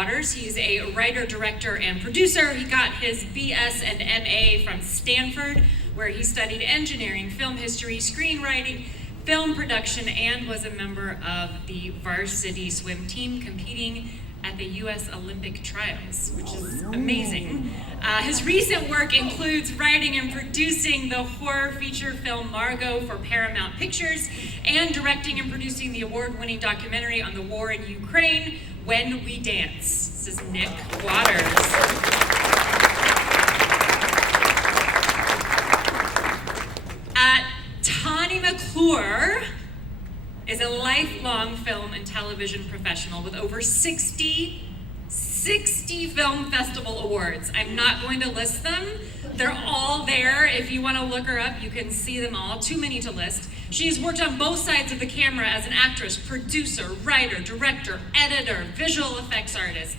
Waters. He's a writer, director, and producer. He got his BS and MA from Stanford, where he studied engineering, film history, screenwriting, film production, and was a member of the varsity swim team competing at the U.S. Olympic trials, which is amazing. His recent work includes writing and producing the horror feature film Margot for Paramount Pictures, and directing and producing the award-winning documentary on the war in Ukraine, When We Dance. This is Nick Waters. Tané McClure is a lifelong film and television professional with over 60 film festival awards. I'm not going to list them. They're all there. If you want to look her up, you can see them all. Too many to list. She's worked on both sides of the camera as an actress, producer, writer, director, editor, visual effects artist.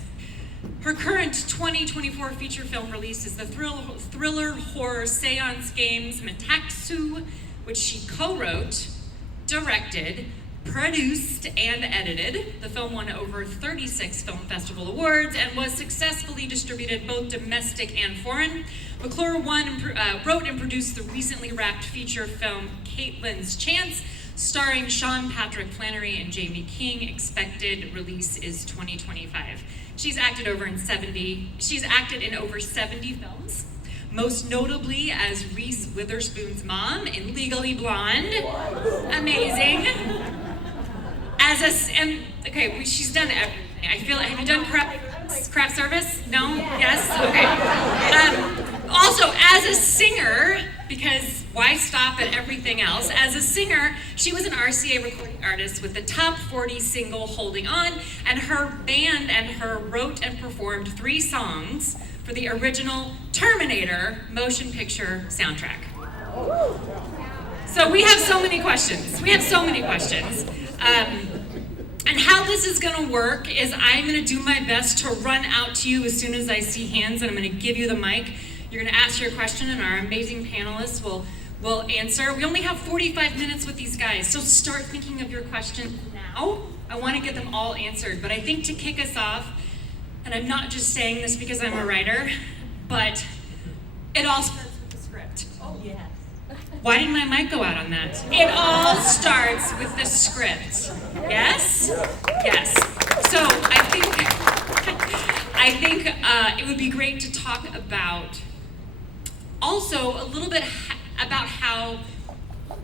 Her current 2024 feature film release is the thriller horror seance games Metaxu, which she co-wrote, directed, produced, and edited. The film won over 36 film festival awards and was successfully distributed both domestic and foreign. McClure wrote and produced the recently wrapped feature film Caitlin's Chance, starring Sean Patrick Flannery and Jamie King. Expected release is 2025. She's acted in over 70 films, most notably as Reese Witherspoon's mom in Legally Blonde. Amazing. She's done everything. I feel like, have you done craft service? No? Yes? Okay. Also, as a singer, because why stop at everything else? As a singer, she was an RCA recording artist with the top 40 single Holding On, and her band and her wrote and performed 3 songs for the original Terminator motion picture soundtrack. So we have so many questions. And how this is going to work is I'm going to do my best to run out to you as soon as I see hands, and I'm going to give you the mic. You're going to ask your question, and our amazing panelists will answer. We only have 45 minutes with these guys, so start thinking of your question now. I want to get them all answered, but I think to kick us off, and I'm not just saying this because I'm a writer, but it all starts with the script. Oh, yes. Why didn't my mic go out on that? It all starts with the script. Yes? Yes. So I think it would be great to talk about also a little bit about how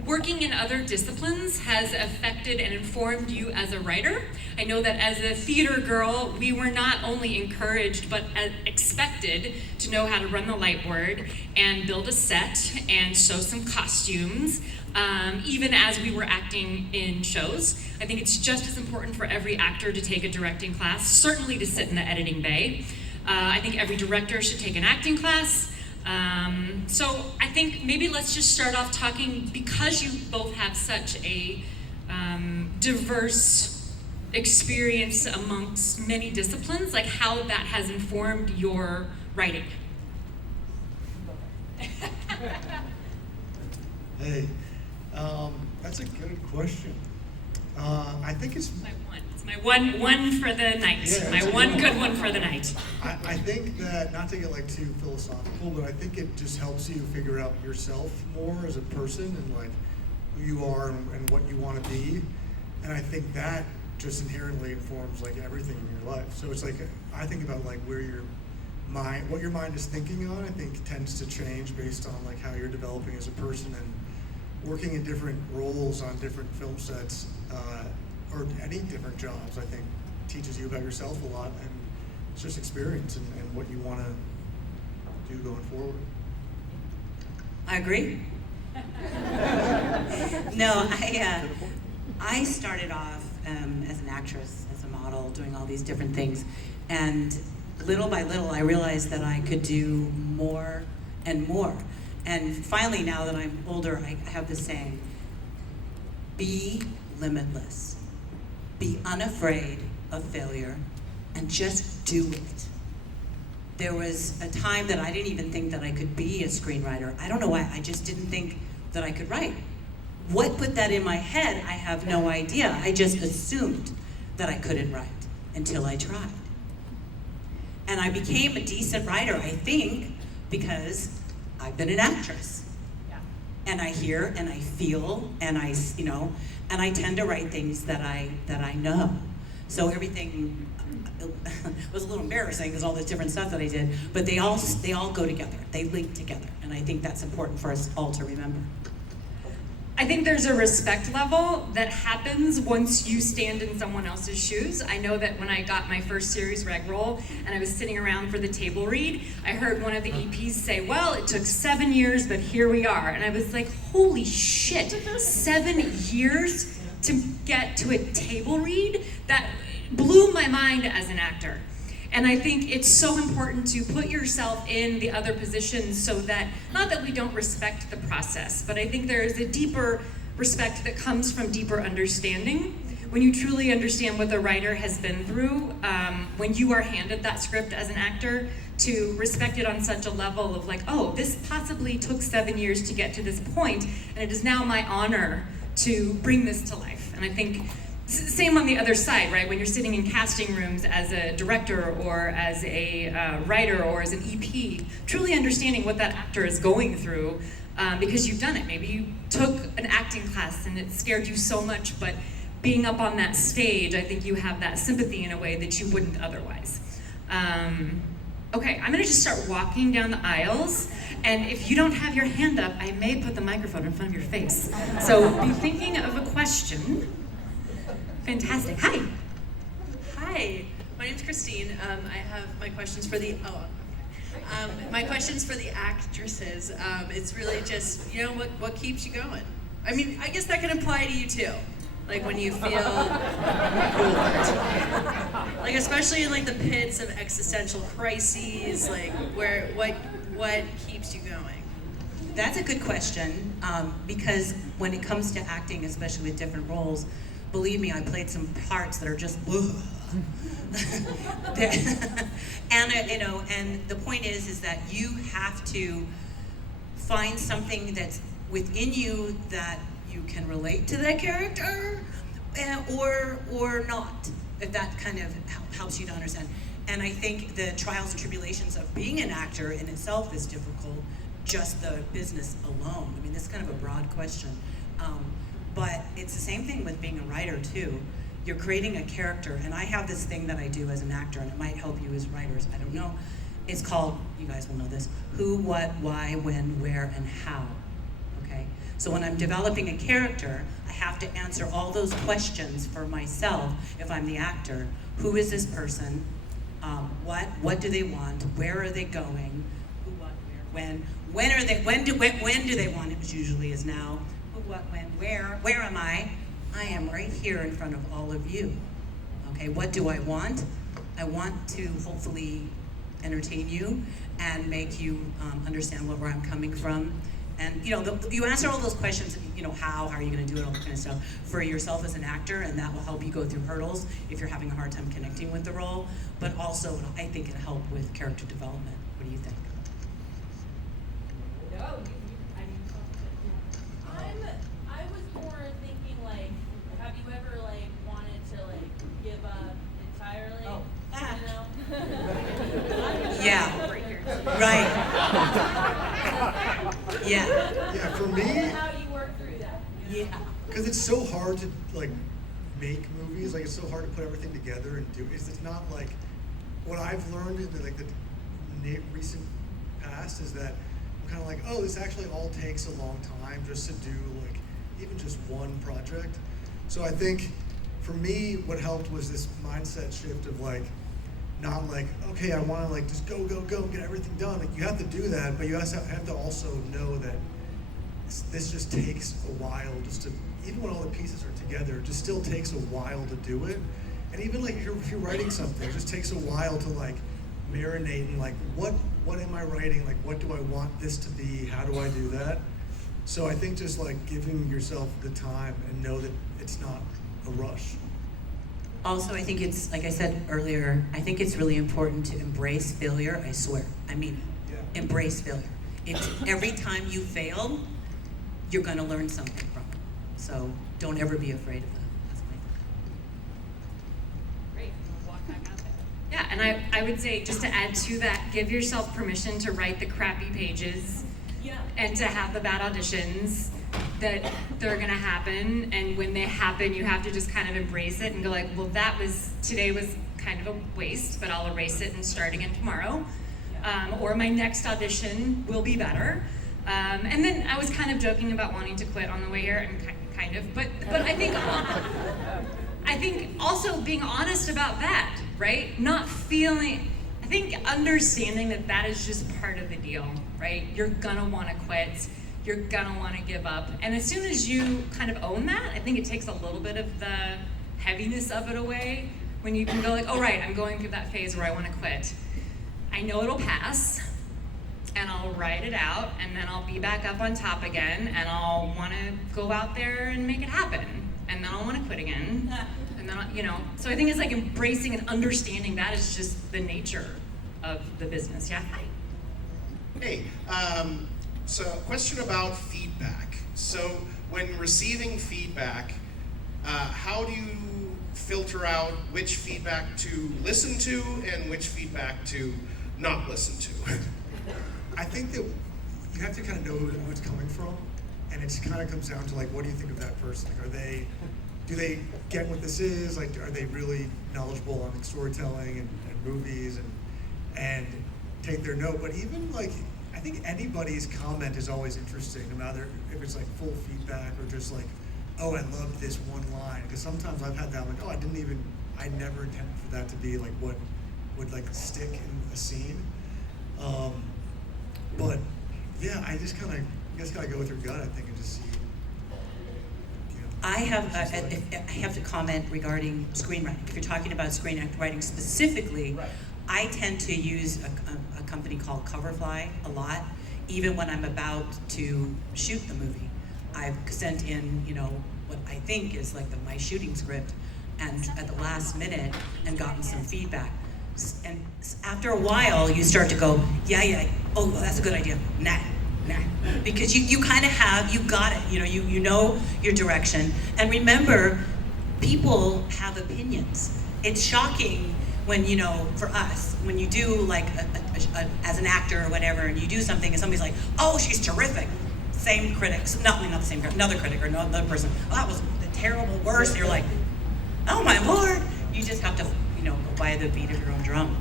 working in other disciplines has affected and informed you as a writer. I know that as a theater girl, we were not only encouraged, but expected to know how to run the light board and build a set and sew some costumes, even as we were acting in shows. I think it's just as important for every actor to take a directing class, certainly to sit in the editing bay. I think every director should take an acting class. So I think maybe let's just start off talking, because you both have such a diverse experience amongst many disciplines, like how that has informed your writing. Hey, that's a good question. I think it's my one for the night. Yeah, my one good one for the night. I think that, not to get like too philosophical, but I think it just helps you figure out yourself more as a person and like who you are and what you want to be. And I think that just inherently informs like everything in your life. So it's like, I think about like what your mind is thinking on, I think tends to change based on like how you're developing as a person, and working in different roles on different film sets, or any different jobs, I think teaches you about yourself a lot, and it's just experience and what you want to do going forward. I agree. No, I started off as an actress, as a model, doing all these different things, and little by little I realized that I could do more and more. And finally, now that I'm older, I have this saying: be limitless. Be unafraid of failure and just do it. There was a time that I didn't even think that I could be a screenwriter. I don't know why, I just didn't think that I could write. What put that in my head, I have no idea. I just assumed that I couldn't write until I tried. And I became a decent writer, I think, because I've been an actress. Yeah. And I hear and I feel and and I tend to write things that I know. So everything was a little embarrassing because all this different stuff that I did, but they all go together. They link together, and I think that's important for us all to remember. I think there's a respect level that happens once you stand in someone else's shoes. I know that when I got my first series reg roll and I was sitting around for the table read, I heard one of the EPs say, well, it took 7 years, but here we are. And I was like, holy shit, 7 years to get to a table read? That blew my mind as an actor. And I think it's so important to put yourself in the other positions so that, not that we don't respect the process, but I think there is a deeper respect that comes from deeper understanding. When you truly understand what the writer has been through, when you are handed that script as an actor, to respect it on such a level of like, oh, this possibly took 7 years to get to this point, and it is now my honor to bring this to life. And I think same on the other side, right? When you're sitting in casting rooms as a director or as a writer or as an EP, truly understanding what that actor is going through because you've done it. Maybe you took an acting class and it scared you so much, but being up on that stage, I think you have that sympathy in a way that you wouldn't otherwise. Okay, I'm gonna just start walking down the aisles, and if you don't have your hand up, I may put the microphone in front of your face. So be thinking of a question. Fantastic. Hi. Hi, my name's Christine. I have my questions for the my questions for the actresses. It's really just what keeps you going. I mean, I guess that can apply to you too. Like when you feel like especially in like the pits of existential crises, like what keeps you going? That's a good question because when it comes to acting, especially with different roles, believe me, I played some parts that are just, and the point is that you have to find something that's within you that you can relate to that character, or not. If that kind of helps you to understand. And I think the trials and tribulations of being an actor in itself is difficult. Just the business alone. I mean, this is kind of a broad question. But it's the same thing with being a writer too. You're creating a character, and I have this thing that I do as an actor, and it might help you as writers, I don't know. It's called, you guys will know this, who, what, why, when, where, and how, okay? So when I'm developing a character, I have to answer all those questions for myself if I'm the actor. Who is this person? What do they want? Where are they going? Who, what, where, when do they want it, which usually is now. What, when, where am I? I am right here in front of all of you. Okay, what do I want? I want to hopefully entertain you and make you understand where I'm coming from. And you answer all those questions, how are you gonna do it, all that kind of stuff for yourself as an actor, and that will help you go through hurdles if you're having a hard time connecting with the role, but also I think it'll help with character development. What do you think? I was more thinking like, have you ever like wanted to like give up entirely? Oh. You know? Yeah. Right. Yeah. Yeah, for me, How do you work through that? Yeah. because it's so hard to like make movies, like it's so hard to put everything together and do. It's not like what I've learned in the recent past is that I'm kind of like, oh, this actually all takes a long time just to do like even just one project. So I think for me, what helped was this mindset shift of like, not like, okay, I want to like just go and get everything done. Like you have to do that, but you also have to also know that this just takes a while just to, even when all the pieces are together, it just still takes a while to do it. And even like if you're writing something, it just takes a while to like marinate and like, what am I writing? Like, what do I want this to be? How do I do that? So I think just like giving yourself the time and know that it's not a rush. Also, I think it's, like I said earlier, I think it's really important to embrace failure, I swear. I mean, embrace failure. It's every time you fail, you're gonna learn something from it. So don't ever be afraid of that. That's my thing. Great. Walk back out there. Yeah, and I would say, just to add to that, give yourself permission to write the crappy pages and to have the bad auditions, that they're gonna happen, and when they happen, you have to just kind of embrace it and go like, well, today was kind of a waste, but I'll erase it and start again tomorrow. Or my next audition will be better. And then I was kind of joking about wanting to quit on the way here, and kind of, but I think also being honest about that, right? I think understanding that is just part of the deal, right? You're gonna wanna quit, you're gonna wanna give up. And as soon as you kind of own that, I think it takes a little bit of the heaviness of it away, when you can go like, oh right, I'm going through that phase where I wanna quit. I know it'll pass, and I'll write it out, and then I'll be back up on top again, and I'll wanna go out there and make it happen. And then I'll wanna quit again. And then, so I think it's like embracing and understanding that is just the nature of the business. Yeah. Hi. Hey, so a question about feedback. So when receiving feedback, how do you filter out which feedback to listen to and which feedback to not listen to? I think that you have to kind of know who it's coming from, and it kind of comes down to like, what do you think of that person? Like, do they get what this is? Like, are they really knowledgeable on storytelling and movies and take their note? But even like, I think anybody's comment is always interesting, no matter if it's like full feedback or just like, oh, I loved this one line. Because sometimes I've had that, like, oh, I never intended for that to be like what would like stick in a scene. But yeah, you just gotta go with your gut, I think, and just see. I have to comment regarding screenwriting. If you're talking about screenwriting specifically, Right. I tend to use a company called Coverfly a lot, even when I'm about to shoot the movie. I've sent in, what I think is like my shooting script, and at the last minute, and gotten some feedback. And after a while, you start to go, yeah, oh, that's a good idea. Nah. Because you kind of you got it. You know your direction. And remember, people have opinions. It's shocking when, for us, when you do like as an actor or whatever, and you do something and somebody's like, oh, she's terrific. Same critics, not the same critic, another critic or another person, oh, that was the terrible worst. And you're like, oh my Lord. You just have to, go by the beat of your own drum.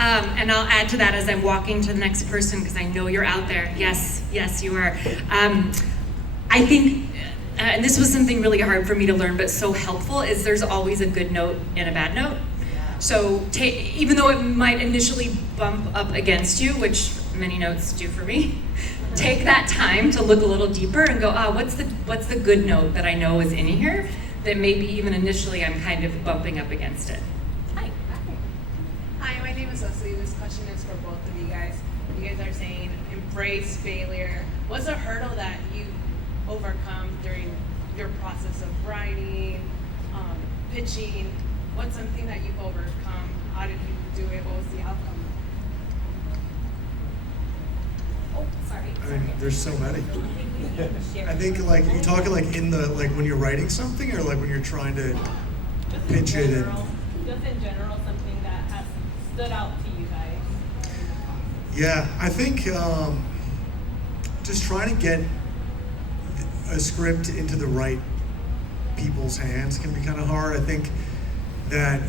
And I'll add to that as I'm walking to the next person, because I know you're out there. Yes, you are. I think, and this was something really hard for me to learn, but so helpful, is there's always a good note and a bad note. So even though it might initially bump up against you, which many notes do for me, take that time to look a little deeper and go, what's the good note that I know is in here that maybe even initially I'm kind of bumping up against it. Hi, my name is Leslie. This question is for both of you guys. You guys are saying embrace failure. What's a hurdle that you overcome during your process of writing, pitching? What's something that you've overcome? How did you do it? What was the outcome? Oh, sorry. I mean, there's so many. I think like you talking like in the like when you're writing something, or like when you're trying to pitch it. Just in general, something that has stood out to you guys. Yeah, I think just trying to get a script into the right people's hands can be kind of hard. I think that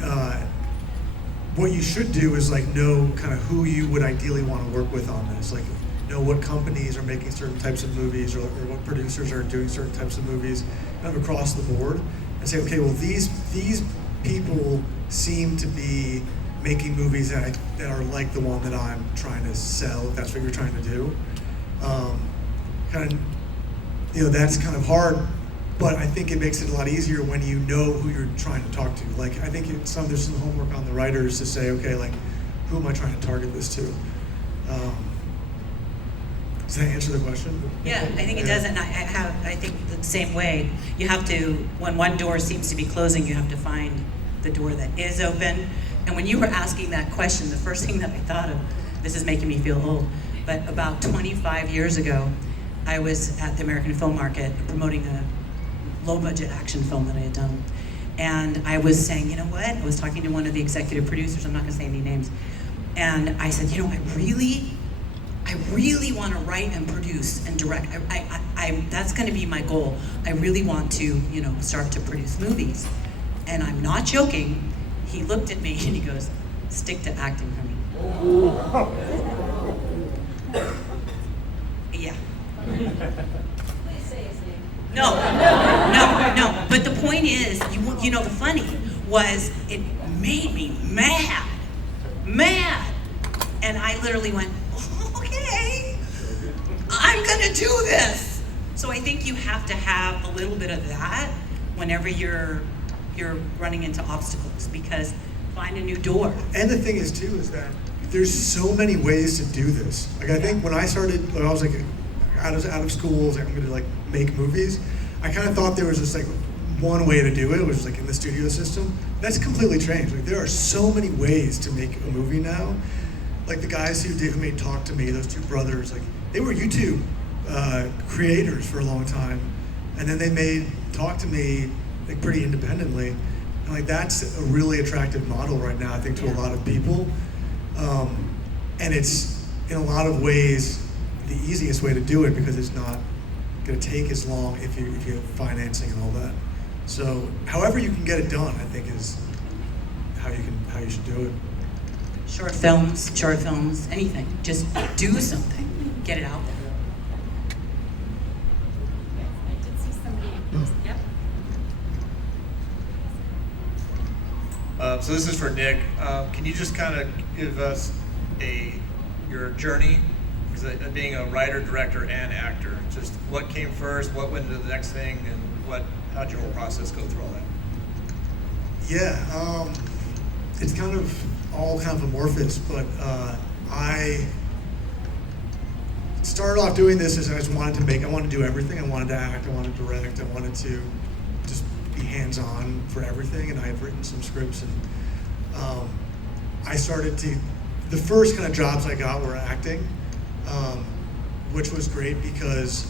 what you should do is like know kind of who you would ideally want to work with on this. Like know what companies are making certain types of movies, or what producers are doing certain types of movies, kind of across the board, and say, okay, well these people seem to be making movies that are like the one that I'm trying to sell, if that's what you're trying to do. That's kind of hard, but I think it makes it a lot easier when you know who you're trying to talk to. Like, I think there's some homework on the writers to say, okay, like, who am I trying to target this to? Does that answer the question? Yeah, I think it does, and I think the same way. You have to, when one door seems to be closing, you have to find the door that is open. And when you were asking that question, the first thing that I thought of, this is making me feel old, but about 25 years ago, I was at the American Film Market promoting a low-budget action film that I had done. And I was saying, you know what? I was talking to one of the executive producers, I'm not gonna say any names. And I said, you know, I really want to write and produce and direct. That's going to be my goal. I really want to, you know, start to produce movies. And I'm not joking. He looked at me and he goes, stick to acting for me. Yeah. Please say his name. No. But the point is, you know, the funny was it made me mad. And I literally went, okay, I'm gonna do this. So I think you have to have a little bit of that whenever you're running into obstacles, because find a new door. And the thing is too, is that there's so many ways to do this. Like I think when I started, when I was like out of school, I was like, I'm gonna like make movies. I kind of thought there was just like one way to do it, which was like in the studio system. That's completely changed. Like there are so many ways to make a movie now. Like the guys who made Talk to Me, those two brothers, like they were YouTube creators for a long time, and then they made Talk to Me like pretty independently, and like that's a really attractive model right now, I think, to a lot of people, and it's in a lot of ways the easiest way to do it because it's not going to take as long if you have financing and all that. So however you can get it done, I think, is how you should do it. Short films, anything. Just do something. Get it out there. I did see somebody. Yep. So this is for Nick. Can you just kind of give us your journey as being a writer, director, and actor? Just what came first, what went into the next thing, and how'd your whole process go through all that? Yeah, it's kind of all kind of amorphous, but I started off doing this as I wanted to do everything. I wanted to act, I wanted to direct, I wanted to just be hands-on for everything, and I had written some scripts, and the first kind of jobs I got were acting, which was great because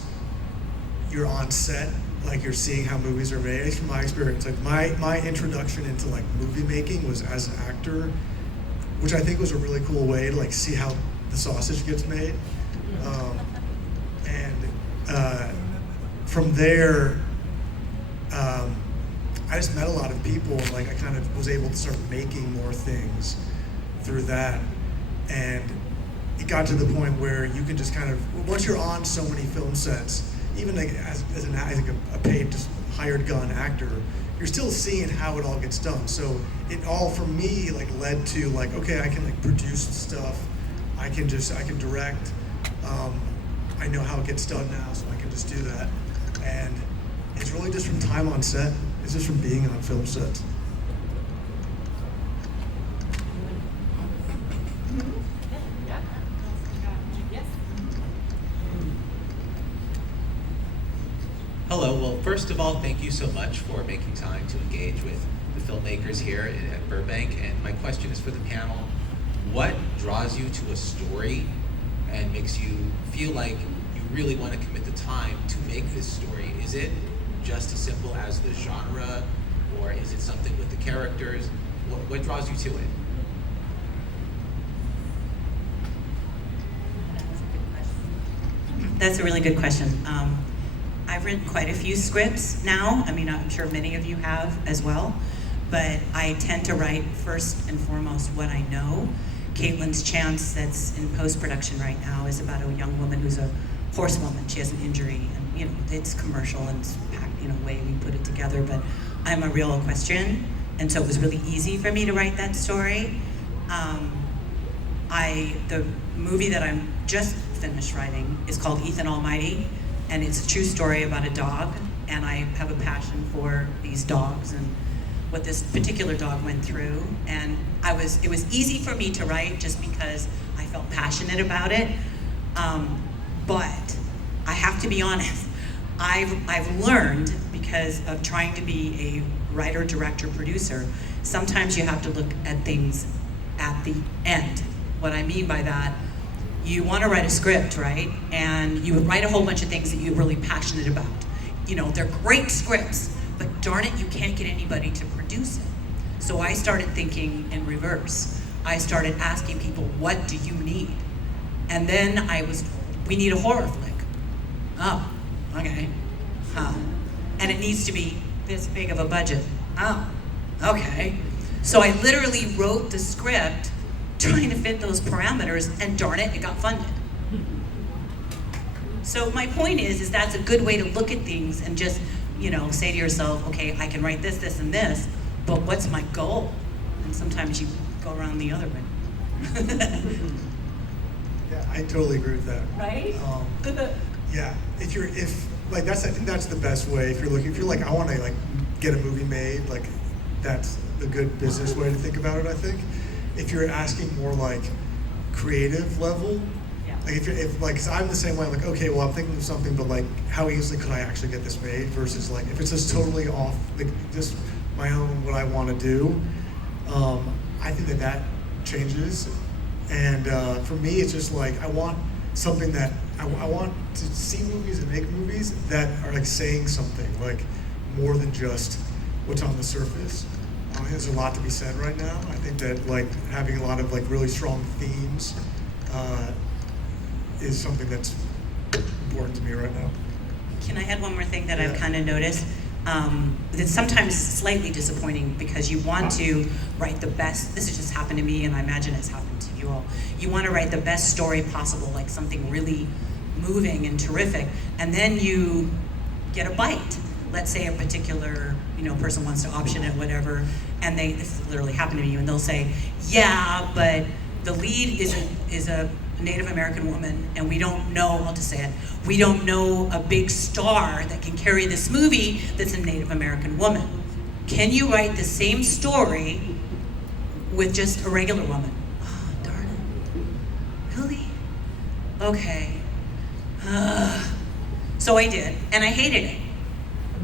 you're on set, like you're seeing how movies are made. At least from my experience, like my introduction into like movie making was as an actor, which I think was a really cool way to like see how the sausage gets made. From there, I just met a lot of people, and like I kind of was able to start making more things through that. And it got to the point where you can just kind of, once you're on so many film sets, even like as a paid, just hired gun actor, you're still seeing how it all gets done. So it all, for me, like led to like, okay, I can like produce stuff, I can direct, I know how it gets done now, so I can just do that. And it's really just from time on set. It's just from being on film sets. Hello, well, first of all, thank you so much for making time to engage with the filmmakers here at Burbank. And my question is for the panel: what draws you to a story and makes you feel like you really want to commit the time to make this story? Is it just as simple as the genre, or is it something with the characters? What draws you to it? That's a really good question. I've written quite a few scripts now. I mean, I'm sure many of you have as well, but I tend to write first and foremost what I know. Caitlin's Chance, that's in post-production right now, is about a young woman who's a horsewoman. She has an injury, and you know, it's commercial and it's packed, way we put it together, but I'm a real equestrian, and so it was really easy for me to write that story. The movie that I'm just finished writing is called Ethan Almighty, and it's a true story about a dog, and I have a passion for these dogs and what this particular dog went through, and it was easy for me to write just because I felt passionate about it, but I have to be honest, I've learned, because of trying to be a writer, director, producer, sometimes you have to look at things at the end. What I mean by that, you want to write a script, right? And you write a whole bunch of things that you're really passionate about. They're great scripts, but darn it, you can't get anybody to produce it. So I started thinking in reverse. I started asking people, what do you need? And then I was told, we need a horror flick. Oh, okay. Huh. And it needs to be this big of a budget. Oh, okay. So I literally wrote the script trying to fit those parameters, and darn it, it got funded. So my point is that's a good way to look at things and just, say to yourself, okay, I can write this, this, and this, but what's my goal? And sometimes you go around the other way. Yeah, I totally agree with that. Right? Yeah, I think that's the best way. If you're like, I want to like get a movie made, like that's the good business way to think about it. I think if you're asking more like creative level, like if 'cause I'm the same way. I'm like, okay, well, I'm thinking of something, but like, how easily could I actually get this made? Versus like, if it's just totally off, like just my own what I want to do. I think that changes, and for me, it's just like I want something that I want to see movies and make movies that are like saying something, like more than just what's on the surface. There's a lot to be said right now. I think that like having a lot of like really strong themes is something that's important to me right now. Can I add one more thing that I've kind of noticed? It's sometimes slightly disappointing because you want to write the best. This has just happened to me, and I imagine it's happened to you all. You want to write the best story possible, like something really moving and terrific, and then you get a bite. Let's say a particular person wants to option it, whatever, and this literally happened to me, and they'll say, yeah, but the lead is a Native American woman, and we don't know, I'll just say it, we don't know a big star that can carry this movie that's a Native American woman. Can you write the same story with just a regular woman? Oh, darn it. Really? Okay. So I did, and I hated it.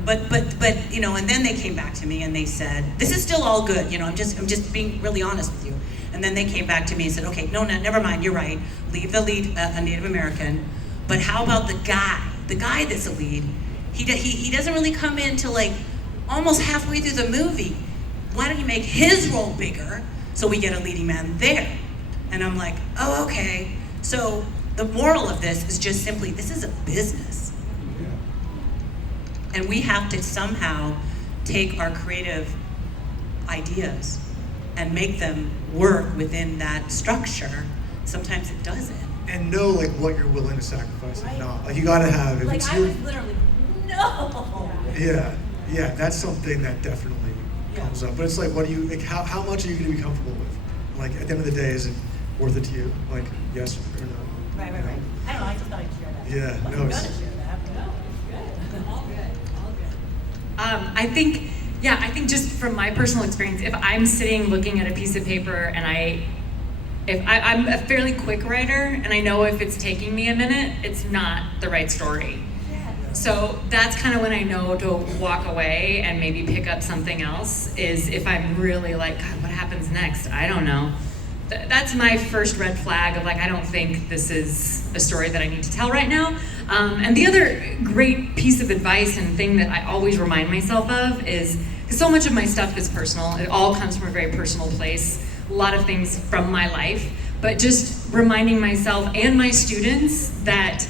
But and then they came back to me and they said, this is still all good, I'm just being really honest with you. And then they came back to me and said, okay, no, never mind, you're right. Leave the lead a Native American, but how about the guy that's a lead? He doesn't really come in till like almost halfway through the movie. Why don't you make his role bigger so we get a leading man there? And I'm like, oh, okay. So the moral of this is just simply, this is a business. And we have to somehow take our creative ideas and make them work within that structure. Sometimes it doesn't. And know like what you're willing to sacrifice and not. Like you gotta have. If it's I was literally, no. Yeah, that's something that definitely comes up. But it's like, what do you? Like, how much are you gonna be comfortable with? Like at the end of the day, is it worth it to you? Like yes or no? Right. I don't know. I just thought I'd share that. Yeah, Well, no. I'm It's, gonna share that. But no, it's good. All good. I think just from my personal experience, if I'm sitting looking at a piece of paper and I'm a fairly quick writer, and I know if it's taking me a minute, it's not the right story. So that's kind of when I know to walk away and maybe pick up something else, is if I'm really like, God, what happens next? I don't know. That's my first red flag of like, I don't think this is a story that I need to tell right now. And the other great piece of advice and thing that I always remind myself of is, because so much of my stuff is personal, it all comes from a very personal place, a lot of things from my life, but just reminding myself and my students that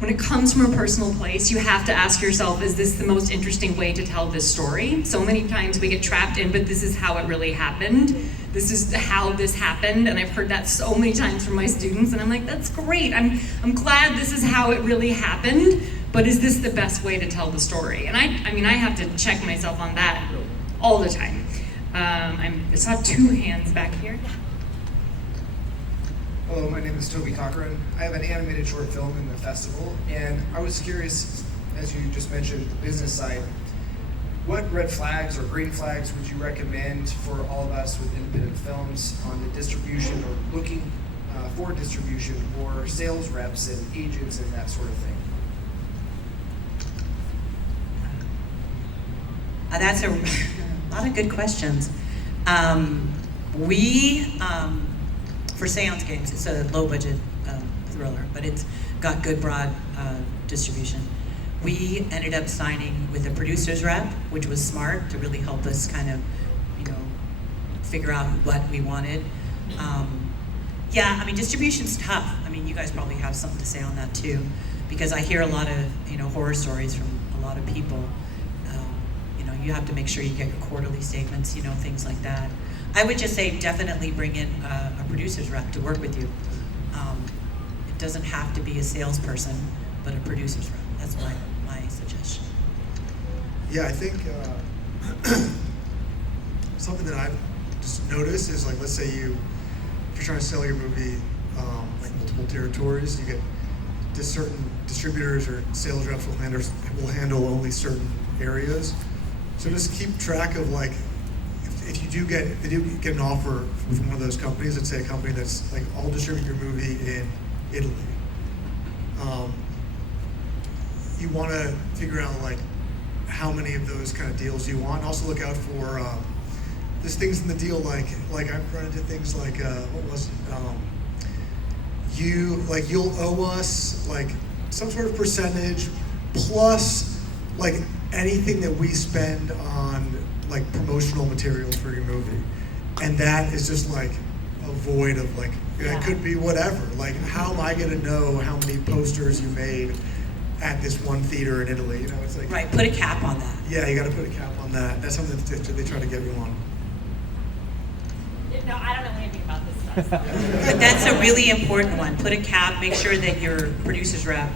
when it comes from a personal place, you have to ask yourself, is this the most interesting way to tell this story? So many times we get trapped in, but this is how it really happened. This is how this happened, and I've heard that so many times from my students, and I'm like, that's great. I'm glad this is how it really happened, but is this the best way to tell the story? And I have to check myself on that all the time. I saw two hands back here. Hello, my name is Toby Cochran. I have an animated short film in the festival, and I was curious, as you just mentioned, the business side, what red flags or green flags would you recommend for all of us with independent films on the distribution or looking for distribution or sales reps and agents and that sort of thing? That's a lot of good questions. For Seance Games, it's a low budget thriller, but it's got good broad distribution. we ended up signing with a producer's rep, which was smart to really help us kind of, figure out what we wanted. Yeah, I mean, distribution's tough. I mean, you guys probably have something to say on that too, because I hear a lot of, horror stories from a lot of people. You have to make sure you get your quarterly statements, things like that. I would just say definitely bring in a producer's rep to work with you. It doesn't have to be a salesperson, but a producer's rep. That's my suggestion. Yeah, I think something that I've just noticed is like, let's say if you're trying to sell your movie like multiple territories, you get certain distributors or sales reps will handle only certain areas. So just keep track of like, if you do get an offer from one of those companies, let's say a company that's like, I'll distribute your movie in Italy. You want to figure out like how many of those kind of deals you want. Also look out for there's things in the deal like I've run into things like what was it? You'll owe us like some sort of percentage plus like anything that we spend on like promotional materials for your movie, and that is just like a void of like it could be whatever. Like, how am I going to know how many posters you made at this one theater in Italy? It's like Right, put a cap on that. Yeah, you got to put a cap on that. That's something that they try to get you on. No, I don't know anything about this stuff. But that's a really important one. Put a cap. Make sure that your producer's rep,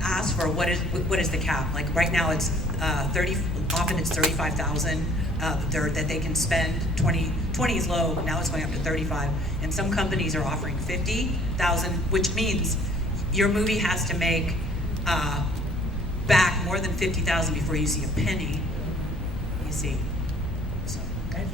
ask for what is the cap. Like right now, it's 30. Often it's 35,000 that they can spend. 20 is low. Now it's going up to 35. And some companies are offering 50,000, which means your movie has to make back more than 50,000 before you see a penny. You see. So. And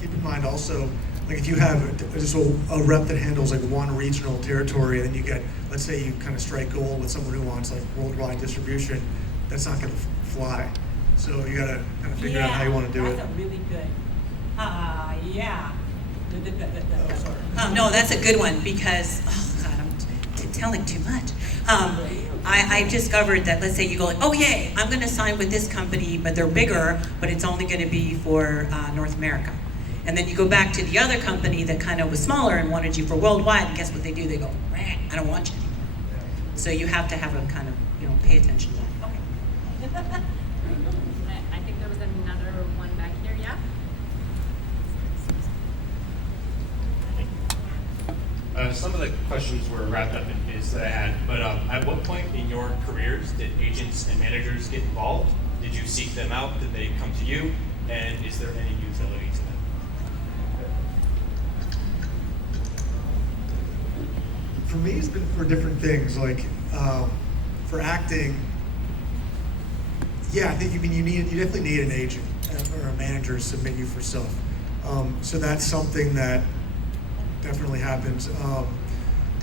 keep in mind also, like if you have just a rep that handles like one regional territory, and then you get, let's say you kind of strike gold with someone who wants like worldwide distribution, that's not going to fly. So you got to kind of figure out how you want to do it. That's a really good. Yeah. Oh, sorry. No, that's a good one because, God, I'm telling too much. I discovered that, let's say you go like, oh yay, I'm going to sign with this company, but they're bigger, but it's only going to be for North America. And then you go back to the other company that kind of was smaller and wanted you for worldwide, and guess what they do? They go, I don't want you anymore. So you have to have a kind of, pay attention to that. Okay. I think there was another one back here, yeah? Some of the questions were wrapped up in bits that I had, but at what point in your careers did agents and managers get involved? Did you seek them out? Did they come to you? And is there any utility to them? For me, it's been for different things. Like for acting, yeah, I think you definitely need an agent or a manager to submit you for stuff. So that's something that definitely happens.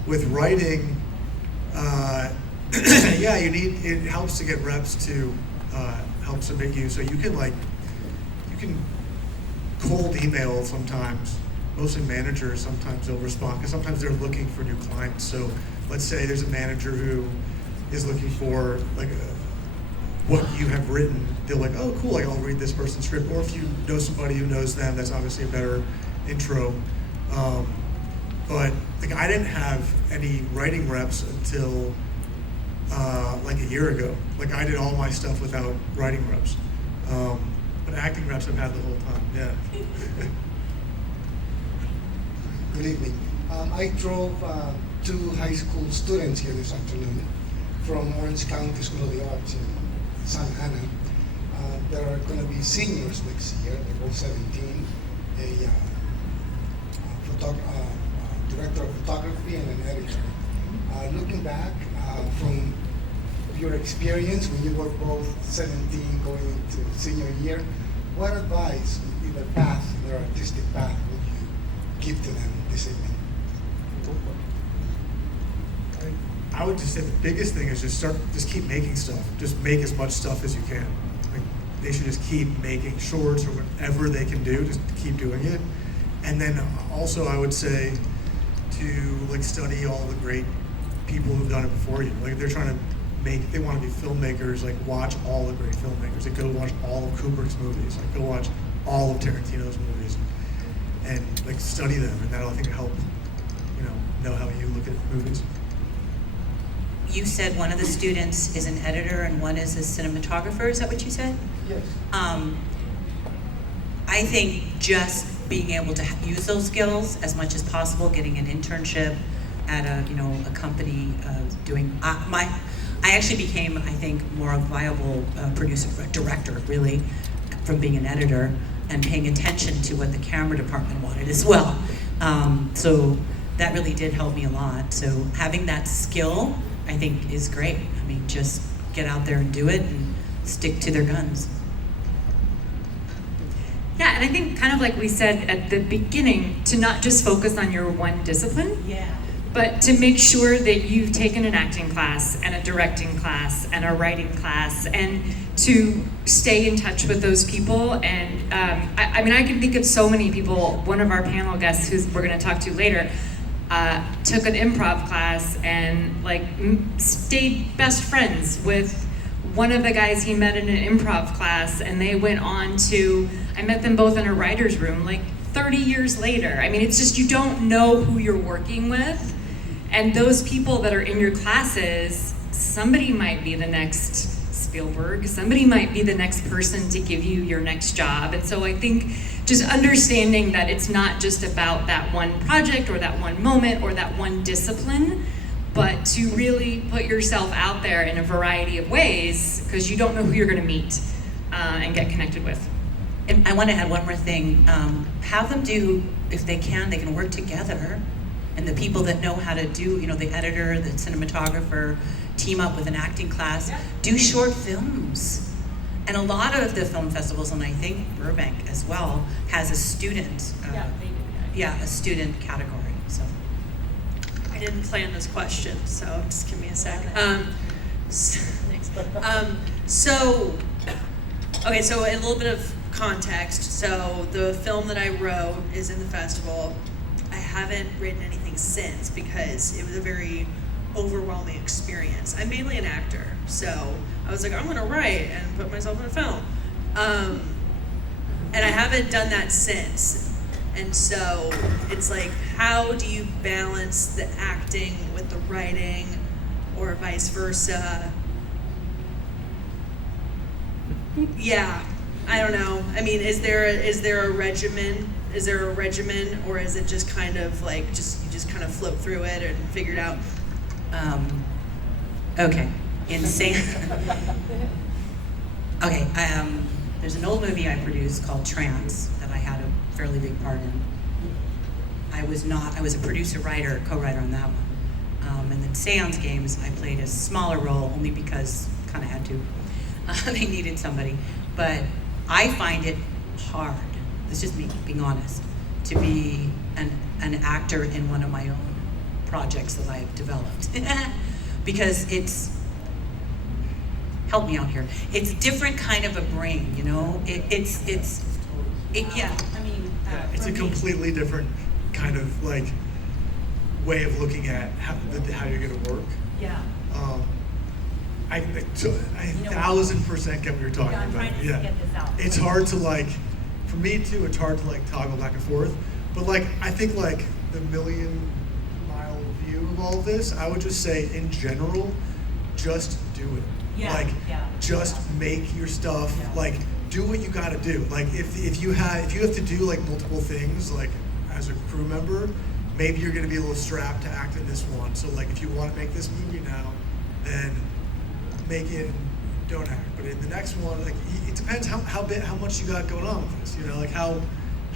With writing, yeah, it helps to get reps to help submit you. So you can cold email sometimes. Mostly managers, sometimes they'll respond because sometimes they're looking for new clients. So let's say there's a manager who is looking for like what you have written. They're like, oh cool, like I'll read this person's script. Or if you know somebody who knows them, that's obviously a better intro. But like I didn't have any writing reps until like a year ago. Like I did all my stuff without writing reps. But acting reps I've had the whole time, yeah. Good evening. I drove two high school students here this afternoon from Orange County School of the Arts in Santa Ana. They are going to be seniors next year. They're both 17. A director of photography and an editor. Looking back from your experience when you were both 17 going into senior year, what advice in their path, in their artistic path, would you give to them this evening? I would just say the biggest thing is just keep making stuff. Just make as much stuff as you can. Like they should just keep making shorts or whatever they can do, just keep doing it. And then also I would say to like study all the great people who've done it before you. Like if they're trying to they want to be filmmakers, like watch all the great filmmakers. Like go watch all of Kubrick's movies. Like go watch all of Tarantino's movies, and like study them, and that'll I think help, know how you look at movies. You said one of the students is an editor and one is a cinematographer. Is that what you said? Yes. I think just being able to use those skills as much as possible, getting an internship at a company doing I actually became, I think, more of a viable director, really, from being an editor and paying attention to what the camera department wanted as well. So that really did help me a lot. So having that skill, I think, is great. I mean, just get out there and do it and stick to their guns. Yeah, and I think kind of like we said at the beginning, to not just focus on your one discipline, but to make sure that you've taken an acting class and a directing class and a writing class, and to stay in touch with those people. And I mean, I can think of so many people. One of our panel guests, who we're going to talk to later, took an improv class and stayed best friends with one of the guys he met in an improv class, and they went on to, I met them both in a writer's room 30 years later. I mean, it's just, you don't know who you're working with. And those people that are in your classes, somebody might be the next Spielberg, somebody might be the next person to give you your next job. And so I think just understanding that it's not just about that one project or that one moment or that one discipline, but to really put yourself out there in a variety of ways, because you don't know who you're going to meet and get connected with. And I want to add one more thing. Have them do, if they can work together. And the people that know how to do, the editor, the cinematographer, team up with an acting class, do short films. And a lot of the film festivals, and I think Burbank as well, has a student, a student category. So I didn't plan this question, so just give me a sec. Thanks. So a little bit of context. So the film that I wrote is in the festival. I haven't written anything since because it was a very overwhelming experience. I'm mainly an actor, so I was like, I'm gonna write and put myself in a film. And I haven't done that since. And so it's like, how do you balance the acting with the writing, or vice versa? Yeah, I don't know. I mean, is there a regimen? Is there a regimen, or is it just kind of you just kind of float through it and figure it out? Okay. Okay. There's an old movie I produced called Trance that I had a fairly big part in. I was a producer, writer, co-writer on that one. And then Seance Games, I played a smaller role only because kind of had to. They needed somebody. But I find it hard, it's just me being honest, to be an actor in one of my own projects that I've developed. Because help me out here. It's a different kind of a brain, It's a completely different kind of way of looking at how you're going to work. Yeah. I 1000% get what you're talking about. Trying to get this out. It's hard to for me too. It's hard to toggle back and forth. But I think the million-mile view of all of this, I would just say in general, just do it. Just make your stuff. Do what you got to do. If you have to do multiple things as a crew member, maybe you're going to be a little strapped to act in this one. So if you want to make this movie now, then make it and don't act. But in the next one, it depends how much you got going on with this. How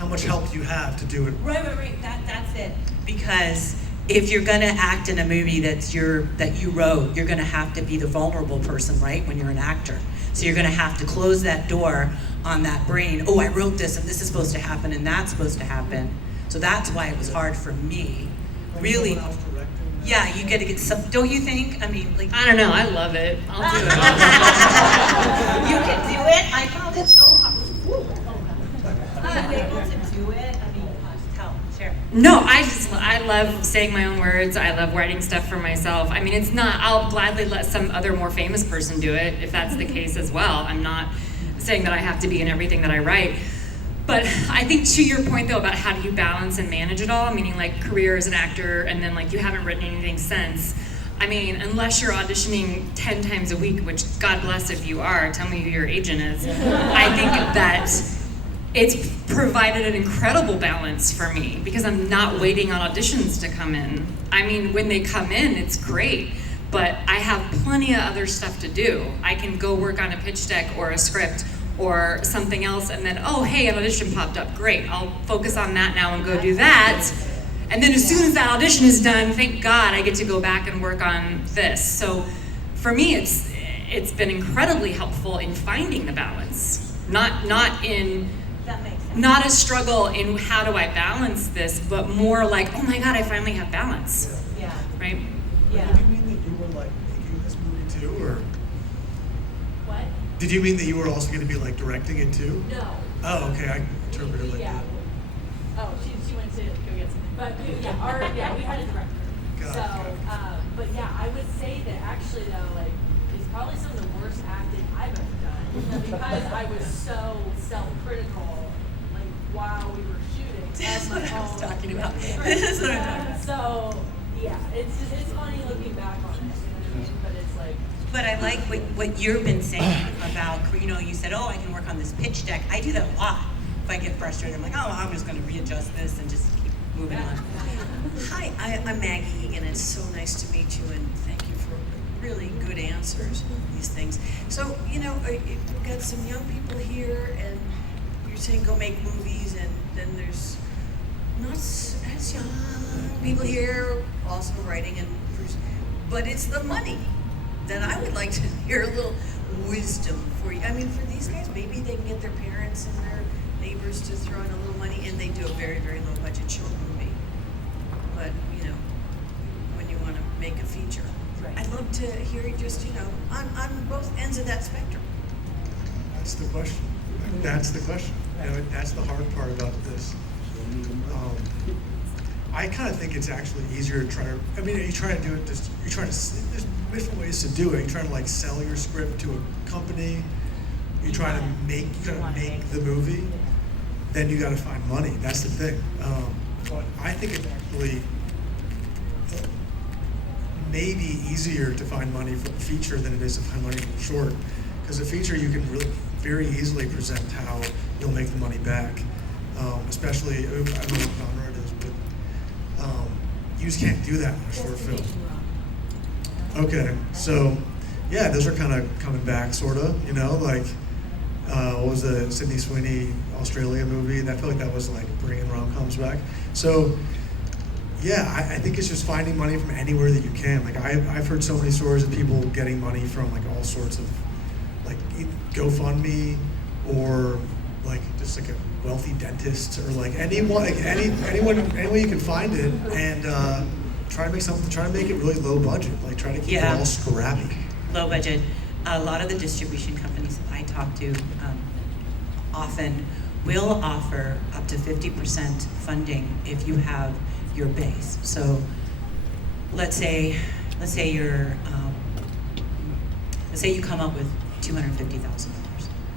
much help do you have to do it? Right. That's it. Because if you're gonna act in a movie that you wrote, you're gonna have to be the vulnerable person, right? When you're an actor, so you're gonna have to close that door on that brain. Oh, I wrote this, and this is supposed to happen, and that's supposed to happen. So that's why it was hard for me. Really. Yeah, you get to get some. Don't you think? I mean, I don't know. I love it. I'll do it. You can do it. I found it so hard. Are you able to do it? I mean, tell. Share. No, I love saying my own words. I love writing stuff for myself. I mean, it's not, I'll gladly let some other more famous person do it if that's the case as well. I'm not saying that I have to be in everything that I write. But I think to your point though about how do you balance and manage it all, meaning like career as an actor and then like you haven't written anything since. I mean, unless you're auditioning 10 times a week, which God bless if you are, tell me who your agent is. I think that it's provided an incredible balance for me because I'm not waiting on auditions to come in. I mean, when they come in, it's great, but I have plenty of other stuff to do. I can go work on a pitch deck or a script or something else, and then, oh, hey, an audition popped up, great. I'll focus on that now and go do that. And then as soon as that audition is done, thank God I get to go back and work on this. So for me, it's been incredibly helpful in finding the balance. Not a struggle in how do I balance this, but more like, oh my God, I finally have balance. Yeah. Right? Yeah. Did you mean that you were like making this movie too, or What? did you mean that you were also going to be like directing it too? No. Oh, okay. I interpreted it like Yeah. that. Oh, she went to go get something. But we had a director. Got it, So, got it. but yeah, I would say that actually though, like, it's probably some of the worst acting I've ever done because I was so self-critical, like while we were shooting. That's what I was talking about. Right. This is what I'm talking about. So, yeah, it's funny looking back on it, you know what I mean? But it's like. But I like what you've been saying about, you said, oh, I can work on this pitch deck. I do that a lot. If I get frustrated, I'm like, oh, I'm just going to readjust this and just keep moving on. Hi, I'm Maggie, and it's so nice to meet you, and thank you for really good answers on these things. So, we've got some young people here, and you're saying go make movies, and then there's not as young people here also writing, but it's the money that I would like to hear a little wisdom for you. I mean, for these guys, maybe they can get their parents and their neighbors to throw in a little money, and they do a very, very low budget short movie. But when you want to make a feature, Right. I'd love to hear just on both ends of that spectrum. That's the question. That's the question. That's the hard part about this. I kind of think it's actually easier to try to. I mean, you try to do it. There's different ways to do it. You're trying to like sell your script to a company. You're trying to make the movie. Then you got to find money. That's the thing. But I think it's actually maybe easier to find money for a feature than it is to find money for a short. Because a feature you can really very easily present how you'll make the money back. Especially, I don't know what genre it is, but you just can't do that in a short film. Okay, so yeah, those are kind of coming back, sort of. What was the Sydney Sweeney Australia movie? And I feel like that was like bringing rom-coms back. So yeah, I think it's just finding money from anywhere that you can. Like I've heard so many stories of people getting money from like all sorts of like GoFundMe or like just like a wealthy dentist or like anyone, any way you can find it, and try to make it really low budget. Like try to keep it all scrappy. Low budget. A lot of the distribution companies that I talk to often will offer up to 50% funding if you have your base. So let's say you come up with $250,000,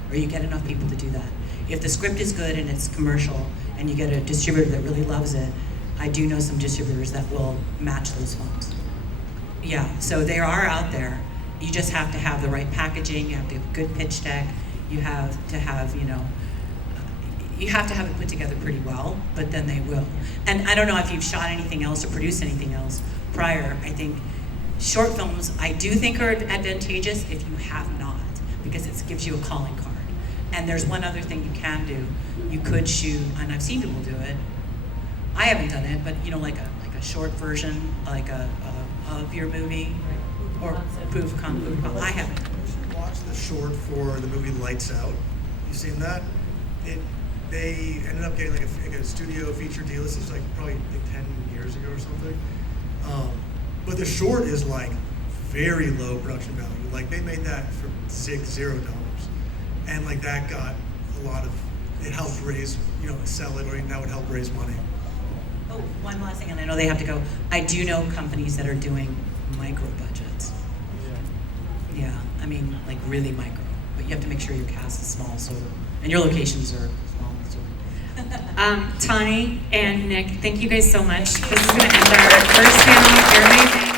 or you get enough people to do that. If the script is good and it's commercial, and you get a distributor that really loves it, I do know some distributors that will match those funds. Yeah, so they are out there. You just have to have the right packaging. You have to have a good pitch deck. You have to have, you have to have it put together pretty well, but then they will. And I don't know if you've shot anything else or produced anything else prior. I think short films, I do think are advantageous if you have not, because it gives you a calling card. And there's one other thing you can do. You could shoot, and I've seen people do it. I haven't done it, but like a short version, like of your movie, or proof of concept. I haven't. Watch the short for the movie Lights Out. You seen that? They ended up getting like a studio feature deal. This is like probably like 10 years ago or something. But the short is like very low production value. Like they made that for $0, and like that got a lot of. It helped raise, sell it, or that would help raise money. Oh, one last thing, and I know they have to go. I do know companies that are doing micro budgets. Yeah, I mean, like really micro, but you have to make sure your cast is small, so, and your locations are small, so. Tani and Nick, thank you guys so much. This is going to end our first panel. You're amazing.